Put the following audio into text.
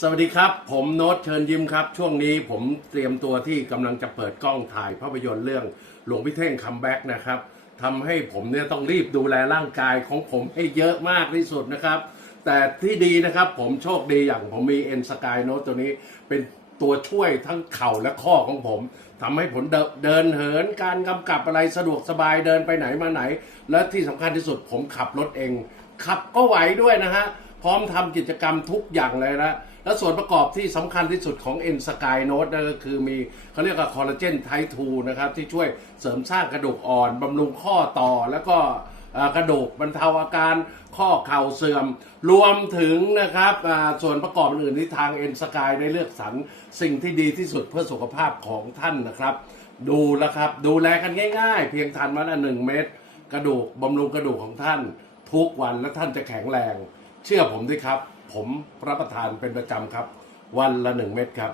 สวัสดีครับ ผมโน้ตเชิญยิ้มครับ ช่วงนี้ผมเตรียมตัวที่กำลังจะเปิดกล้องถ่ายภาพยนตร์เรื่องหลวงพี่เท่งคัมแบ็กนะครับทำให้ผมเนี่ยต้องรีบดูแลร่างกายของผมให้เยอะมากที่สุดนะครับ แต่ที่ดีนะครับผมโชคดีอย่างผมมีเอ็นสกายโนตตัวนี้เป็นตัวช่วยทั้งเข่าและข้อของผมทำให้ผมเดินเหินการกำกับอะไรสะดวกสบายเดินไปไหนมาไหน และที่สำคัญที่สุดผมขับรถเอง ขับก็ไหวด้วยนะฮะ ร้อมทำกิจกรรมทุกอย่างเลยนะ และส่วนประกอบที่สำคัญที่สุดของ N Sky Note นั่นก็คือมีเขาเรียกว่าคอลลาเจนไททูนะครับ ที่ช่วยเสริมสร้างกระดูกอ่อนบำรุงข้อต่อแล้วก็กระดูกบรรเทาอาการข้อเข่าเสื่อม รวมถึงนะครับส่วนประกอบอื่นที่ทาง N Sky ได้เลือกสรรสิ่งที่ดีที่สุดเพื่อสุขภาพของท่านนะครับ ดูแลครับ ดูแลกันง่าย ๆ เพียงทานวันละหนึ่งเม็ดกระดูกบำรุงกระดูกของท่าน ทุกวันและท่านจะแข็งแรง เชื่อผมด้วยครับ ผมรับประทานเป็นประจำครับ วันละหนึ่งเม็ดครับ